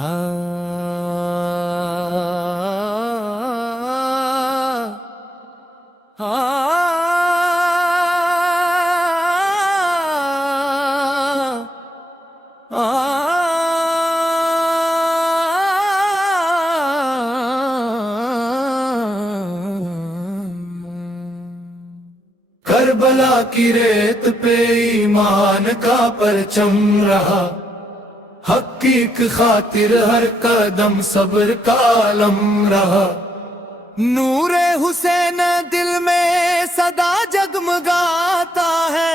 کربلا کی ریت پہ ایمان کا پرچم رہا، حق کی خاطر ہر قدم صبر کا علم رہا۔ نور حسین دل میں صدا جگمگاتا ہے،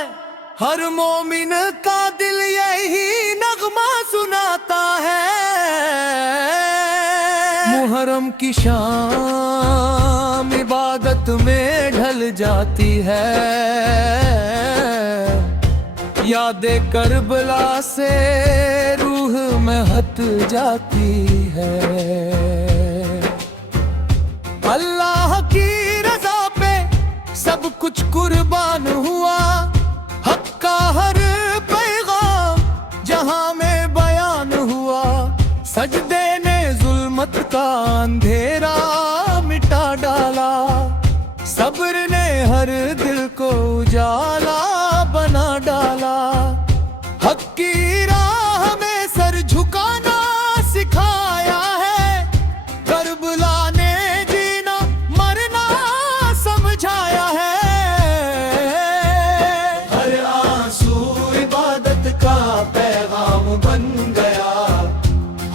ہر مومن کا دل یہی نغمہ سناتا ہے۔ محرم کی شام عبادت میں ڈھل جاتی ہے، یاد کربلا سے روح میں ہٹ جاتی ہے۔ اللہ کی رضا پہ سب کچھ قربان ہوا، حق کا ہر پیغام جہاں میں بیان ہوا۔ سجدے نے ظلمت کا اندھیرا مٹا ڈالا، صبر نے ہر دل کو اجالا بنا ڈالا۔ حق کی راہ میں سر جھکانا سکھایا ہے، کربلا نے جینا مرنا سمجھایا ہے۔ ہر آنسو عبادت کا پیغام بن گیا،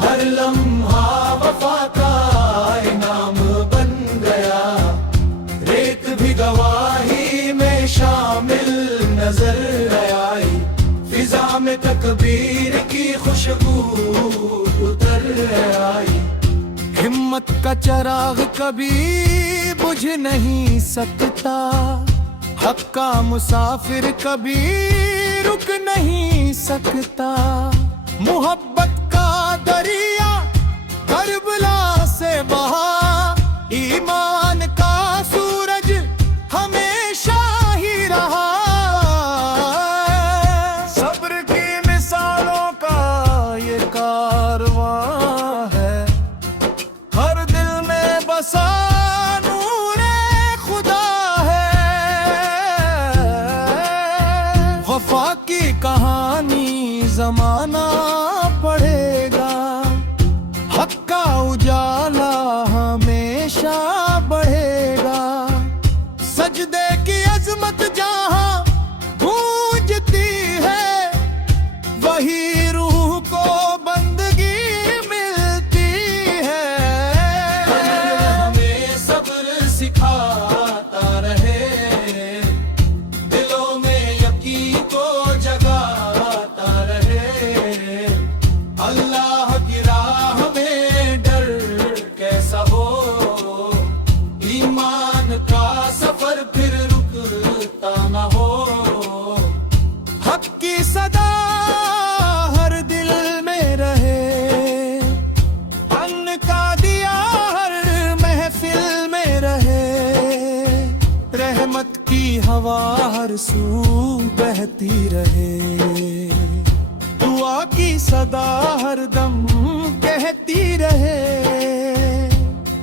ہر لمحہ وفا کا انعام بن گیا۔ ریت بھی گواہی میں شامل نظر آئی، فضا میں تکبیر کی خوشبو اتر آئی۔ ہمت کا چراغ کبھی بجھ نہیں سکتا، حق کا مسافر کبھی رک نہیں سکتا۔ محبت کا دریا کربلا سے بہا، ایمان کا سورج ہمیشہ ہی رہا۔ صبر کی مثالوں کا یہ کارواں ہے، ہر دل میں بسا نور خدا ہے۔ وفا کی کہانی زمانہ پڑھے گا، حق کا اجالا ہمیشہ بڑھے گا۔ سجدے کی عظمت جہاں گونجتی ہے، وہی روح کو بندگی ملتی ہے۔ ہمیں صبر سکھاتا رہے، دلوں میں یقین کو جگاتا رہے۔ اللہ کی راہ میں ڈر کیسا ہو، ایمان کا سفر پھر رکتا نہ ہو۔ حق کی صدا ہر دل میں رہے، ان کا دیا ہر محفل میں رہے۔ رحمت کی ہوا ہر سو بہتی رہے، دعا کی صدا ہر دم کہتی رہے۔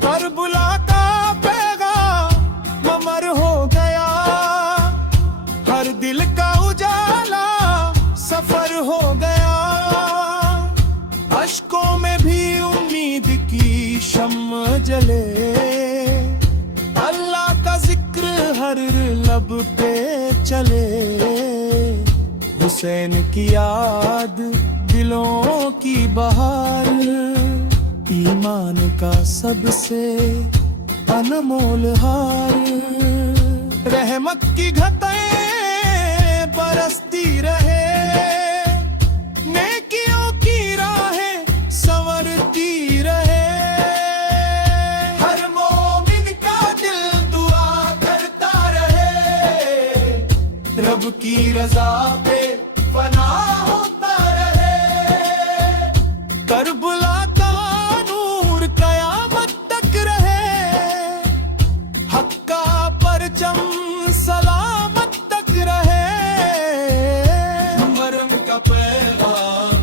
کربلا کا پیغام امر ہو گیا، ہر دل کا اجالا سفر ہو گیا۔ اشکوں میں بھی امید کی شمع جلے، اللہ کا ذکر ہر لب پہ چلے۔ حسین کی یاد دلوں کی بہار، ایمان کا سب سے انمول ہار۔ رحمت کی گھتیں برستی رہے، نیکیوں کی راہیں سنورتی رہے۔ ہر مومن کا دل دعا کرتا رہے، رب کی رضا پہ فنا ہوتا رہے۔ کربلا کا نور قیامت تک رہے، حق کا پرچم سلامت تک رہے۔ محرم کا پیغام،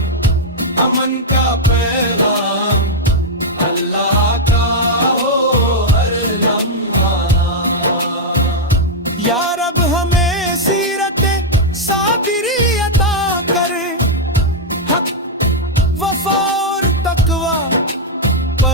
امن کا پیغام،